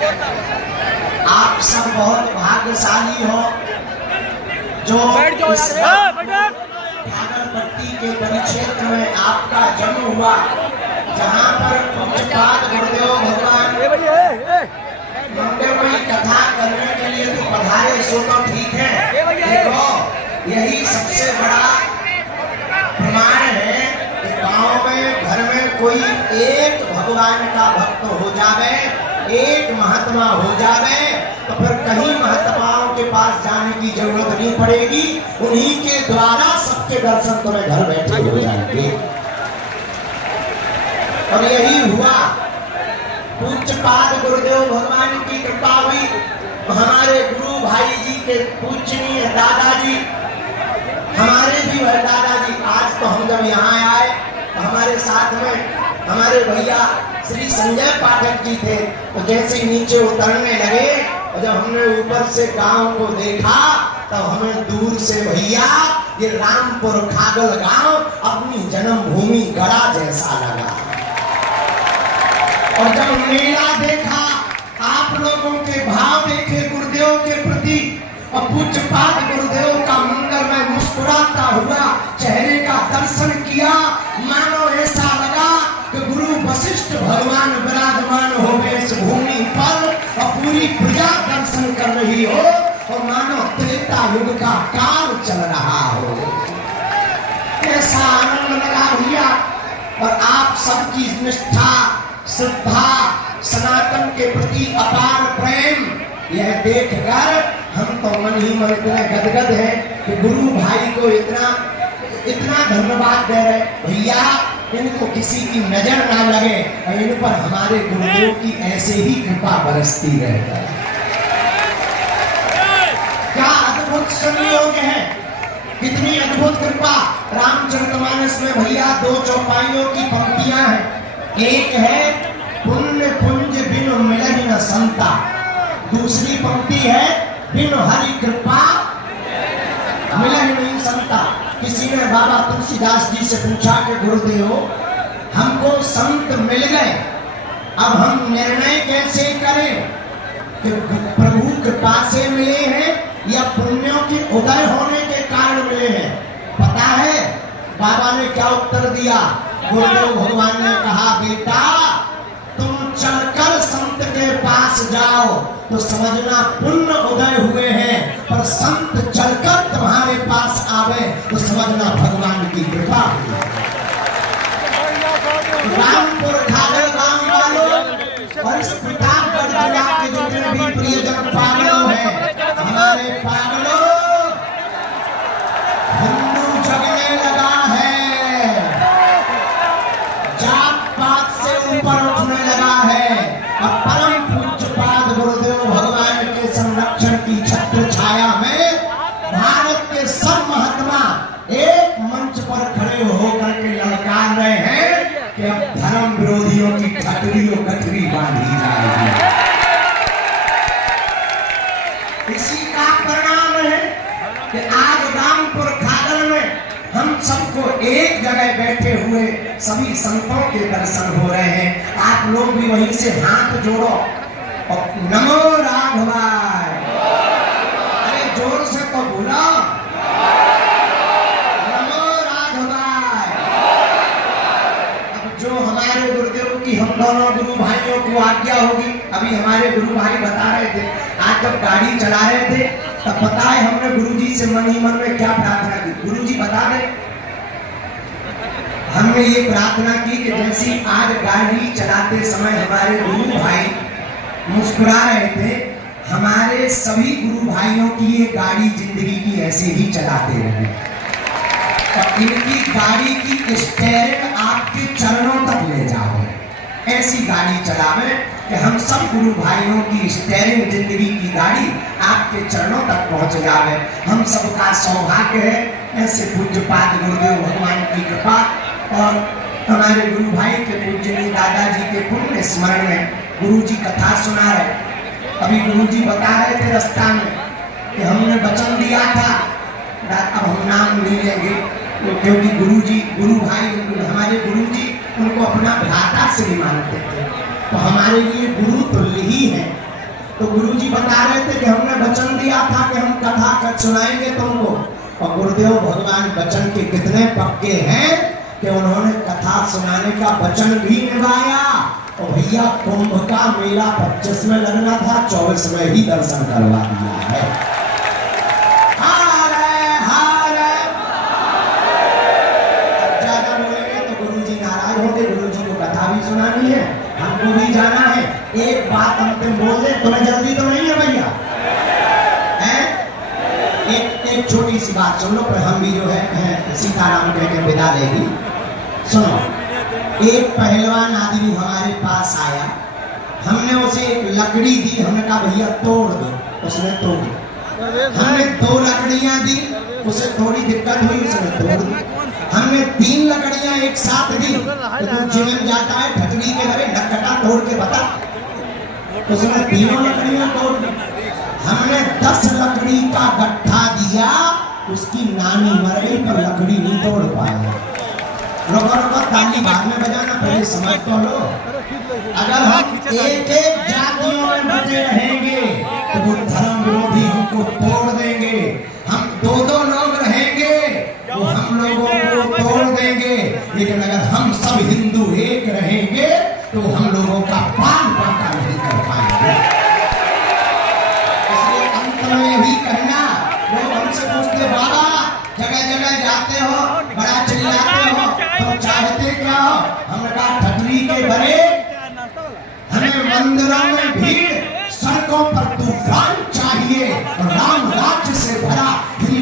आप सब बहुत भाग्यशाली हो जो इस भागलपट्टी के परिक्षेत्र में आपका जन्म हुआ, जहाँ पर पूज्यपाद गुरुदेव भगवान मंगलमयी कथा करने के लिए तो पधारे, सो तो ठीक है। देखो यही सबसे बड़ा प्रमाण है कि गांव में घर में कोई एक भगवान का भक्त हो जावे, एक महात्मा हो जावे, तो फिर कहीं महात्माओं के पास जाने की जरूरत नहीं पड़ेगी, उन्हीं के द्वारा सबके दर्शन तुम्हें घर बैठे हो जाएंगे। और यही हुआ, पूज्यपाद गुरुदेव भगवान की कृपा हुई। हमारे गुरु भाई जी के पूजनीय दादाजी, हमारे भी वह दादाजी, आज तो हम जब यहाँ आए तो हमारे साथ में हमारे भैया श्री संजय पाठक जी थे, तो जैसे नीचे उतरने लगे और जब हमने ऊपर से गांव को देखा तो हमें दूर से भैया ये रामपुर खागल गांव अपनी जन्मभूमि गढ़ा जैसा लगा। और जब मेला देखा, आप लोगों के भाव देखे गुरुदेव के प्रति, और पूज्यपाद गुरुदेव का मंगलमय मुस्कुराता हुआ चेहरे का दर्शन किया, मानो ऐसा लगा कि गुरु वशिष्ठ भगवान विराजमान हो गए इस भूमि पर और पूरी प्रजा दर्शन कर रही हो, और मानो त्रेता युग का काल चल रहा हो। ऐसा आनंद लगा भैया। और आप सबकी निष्ठा, श्रद्धा, सनातन के प्रति अपार प्रेम, यह देखकर हम तो मन ही मन इतने गदगद हैं कि गुरु भाई को इतना धन्यवाद दे रहे। भैया इनको किसी की नजर ना लगे और इन पर हमारे गुरुदेव की ऐसे ही कृपा बरसती रहे। क्या अद्भुत संयोग है, कितनी अद्भुत कृपा। रामचरितमानस में भैया 2 चौपाइयों की पंक्तियां हैं। एक है पुण्य पुंज बिनु मिलहि न संता, दूसरी पंक्ति है बिनु हरि कृपा मिलहि नहीं संता। किसी ने बाबा तुलसीदास जी से पूछा कि गुरुदेव हमको संत मिल गए, अब हम निर्णय कैसे करें कि प्रभु कृपा से मिले हैं या पुण्यों के उदय होने के कारण मिले हैं। पता है बाबा ने क्या उत्तर दिया? गुरुदेव भगवान ने कहा, बेटा तुम चलकर संत के पास जाओ तो समझना पुण्य उदय हुए हैं, पर संत चलकर तुम्हारे पास आवे तो समझना भगवान की कृपा हुई। रामपुर खागल गांव वालों और इस प्रतापगढ़ जिला के जितने भी प्रियजन पागलों हैं, हमारे पागलों, हिंदू जगने लगा है, जात पात से ऊपर उठने लगा है। अब परम पूज्यपाद गुरुदेव भगवान के संरक्षण की छत्र छाया में भारत के सब महात्मा एक मंच पर खड़े होकर के ललकार रहे हैं कि अब धर्म विरोधियों की गठरी बांधी जाएगी। इसी का परिणाम है कि आज रामपुर खागल में हम सबको एक जगह बैठे हुए सभी संतों के दर्शन हो रहे हैं। आप लोग भी वहीं से हाथ जोड़ो और नमो राघवाय, अरे जोर से तो बोलो, नमो राघवाय। अब जो हमारे गुरुदेव की हम दोनों गुरु भाइयों को आज्ञा होगी, अभी हमारे गुरु भाई बता रहे थे, आज जब गाड़ी चला रहे थे तब पता है हमने गुरुजी से मन ही मन में क्या प्रार्थना की? गुरुजी बता दें। हमने ये प्रार्थना की कि जैसी आज गाड़ी चलाते समय हमारे गुरु भाई मुस्कुरा रहे थे, हमारे सभी गुरु भाइयों की ये गाड़ी जिंदगी की ऐसे ही चलाते रहे और इनकी गाड़ी की स्टीयरिंग आपके चरणों तक ले जाओ, ऐसी गाड़ी चलावे कि हम सब गुरु भाइयों की स्टीयरिंग जिंदगी की गाड़ी आपके चरणों तक पहुंच जावे। हम सबका सौभाग्य है ऐसे पूज्यपाद गुरुदेव भगवान की कृपा और हमारे गुरु भाई के पूजनीय दादाजी के पुण्य स्मरण में गुरुजी कथा सुना रहे। अभी गुरुजी बता रहे थे रास्ता में कि हमने वचन दिया था, अब हम नाम नहीं लेंगे क्योंकि गुरुजी गुरु भाई हमारे गुरुजी उनको अपना भ्राता से भी मानते थे, तो हमारे लिए गुरु तुल्य ही है। तो गुरुजी बता रहे थे कि हमने वचन दिया था कि हम कथा कर सुनाएंगे तुमको, और गुरुदेव भगवान वचन के कितने पक्के हैं कि उन्होंने कथा सुनाने का वचन भी निभाया। और भैया कुंभ का मेला 25 में लगना था, 24 में ही दर्शन करवा दिया है। ज्यादा बोलेंगे तो गुरुजी नाराज होंगे, गुरुजी को कथा भी सुनानी है, हमको भी जाना है। एक बात अंतिम बोल दे, तुम्हें जल्दी तो नहीं है भैया? एक छोटी सी बात सुन लो, पर हम भी जो है सीताराम कह के विदा लेगी। सुनो, एक पहलवान आदमी हमारे पास आया, हमने उसे एक लकड़ी दी, हमने कहा भैया तोड़ दो, उसने तोड़ दी। हमने 2 लकड़ियां दी, उसे थोड़ी दिक्कत हुई, उसने तोड़ दी। हमने 3 लकड़ियां एक साथ दी, तो तू चिमन जाता है ठटरी के घरे ढकटा तोड़ के बता, उसने 3 लकड़ियां तोड़ दी। हमने 10 लकड़ी का गट्ठा दिया, उसकी नानी मर गई पर लकड़ी नहीं तोड़ पाया। रोको रोको, ताली बाद में बजाना, पहले समझ तो लो। अगर हम एक एक जातियों में बचे रहेंगे तो वो धर्म विरोधी हमको तोड़ देंगे। हम 2-2 लोग रहेंगे तो हम लोगों को तोड़ देंगे। लेकिन अगर हम सब हिंदू एक रहेंगे तो हम लोगों का